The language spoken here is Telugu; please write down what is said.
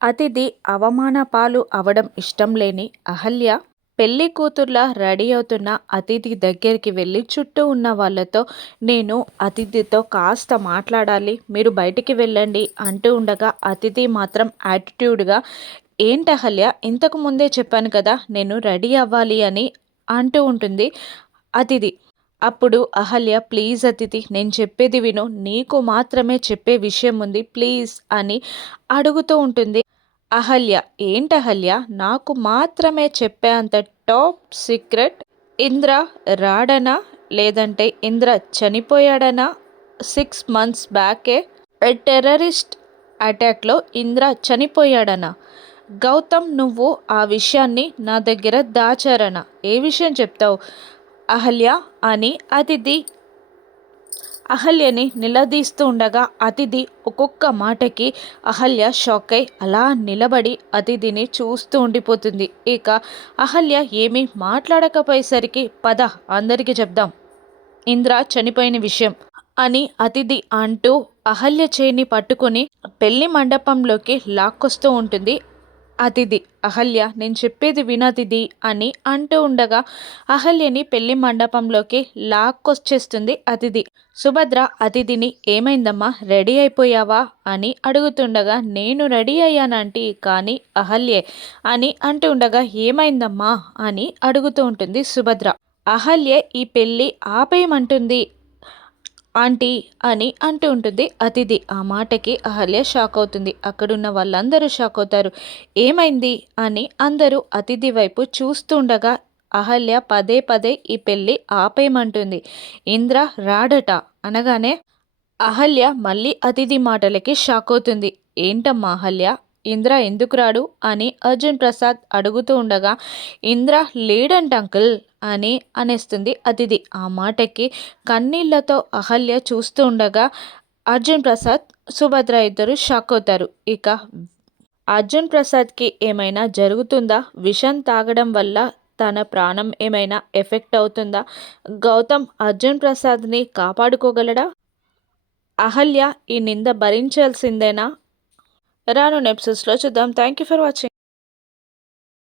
అతిథి అవమాన పాలు అవడం ఇష్టం లేని అహల్య పెళ్లి కూతుర్లా రెడీ అవుతున్న అతిథి దగ్గరికి వెళ్ళి చుట్టూ ఉన్న వాళ్ళతో నేను అతిథితో కాస్త మాట్లాడాలి, మీరు బయటికి వెళ్ళండి అంటూ ఉండగా అతిథి మాత్రం యాటిట్యూడ్గా, ఏంటి అహల్య, ఇంతకు ముందే చెప్పాను కదా నేను రెడీ అవ్వాలి అని అంటూ ఉంటుంది అతిథి. అప్పుడు అహల్య, ప్లీజ్ అతిథి, నేను చెప్పేది విను, నీకు మాత్రమే చెప్పే విషయం ఉంది ప్లీజ్ అని అడుగుతూ ఉంటుంది. అహల్య, ఏంటహల్య, నాకు మాత్రమే చెప్పేంత టాప్ సీక్రెట్ ఇంద్ర రాడనా, లేదంటే ఇంద్ర చనిపోయాడనా? 6 months బ్యాకే టెర్రరిస్ట్ అటాక్లో ఇంద్ర చనిపోయాడనా? గౌతమ్ నువ్వు ఆ విషయాన్ని నా దగ్గర దాచారనా? ఏ విషయం చెప్తావు అహల్య అని అతిథి అహల్యని నిలదీస్తూ ఉండగా అతిథి ఒక్కొక్క మాటకి అహల్య షాక్ అయి అలా నిలబడి అతిథిని చూస్తూ ఉండిపోతుంది. ఇక అహల్య ఏమీ మాట్లాడకపోయేసరికి పద అందరికీ చెప్దాం ఇంద్ర చనిపోయిన విషయం అని అతిథి అంటూ అహల్య చేయిని పట్టుకొని పెళ్లి మండపంలోకి లాక్కొస్తూ ఉంటుంది అతిథి. అహల్య, నేను చెప్పేది వినతిథి అని అంటూ ఉండగా అహల్యని పెళ్లి మండపంలోకి లాక్కొచ్చేస్తుంది అతిథి. సుభద్ర అతిథిని, ఏమైందమ్మా, రెడీ అయిపోయావా అని అడుగుతుండగా, నేను రెడీ అయ్యానంటీ, కానీ అహల్యే అని అంటూ ఉండగా, ఏమైందమ్మా అని అడుగుతూ ఉంటుంది సుభద్ర. అహల్యే ఈ పెళ్ళి ఆపేయమంటుంది ఆంటీ అని అంటూ ఉంటుంది అతిథి. ఆ మాటకి అహల్య షాక్ అవుతుంది. అక్కడున్న వాళ్ళందరూ షాక్ అవుతారు. ఏమైంది అని అందరూ అతిథి వైపు చూస్తుండగా అహల్య పదే పదే ఈ పెళ్ళి ఆపేయమంటుంది, ఇంద్ర రాడట అనగానే అహల్య మళ్ళీ అతిథి మాటలకి షాక్ అవుతుంది. ఏంటమ్మా అహల్య, ఇంద్ర ఎందుకు రాడు అని అర్జున్ ప్రసాద్ అడుగుతూ ఉండగా, ఇంద్ర లేడంట అంకుల్ అని అనేస్తుంది అతిథి. ఆ మాటకి కన్నీళ్లతో అహల్య చూస్తూ ఉండగా అర్జున్ ప్రసాద్ సుభద్ర ఇద్దరు షాక్ అవుతారు. ఇక అర్జున్ ప్రసాద్కి ఏమైనా జరుగుతుందా? విషం తాగడం వల్ల తన ప్రాణం ఏమైనా ఎఫెక్ట్ అవుతుందా? గౌతమ్ అర్జున్ ప్రసాద్ని కాపాడుకోగలడా? అహల్య ఈ నింద భరించాల్సిందేనా? రాను ఎపిసోడ్స్లో చూద్దాం. Thank you for watching.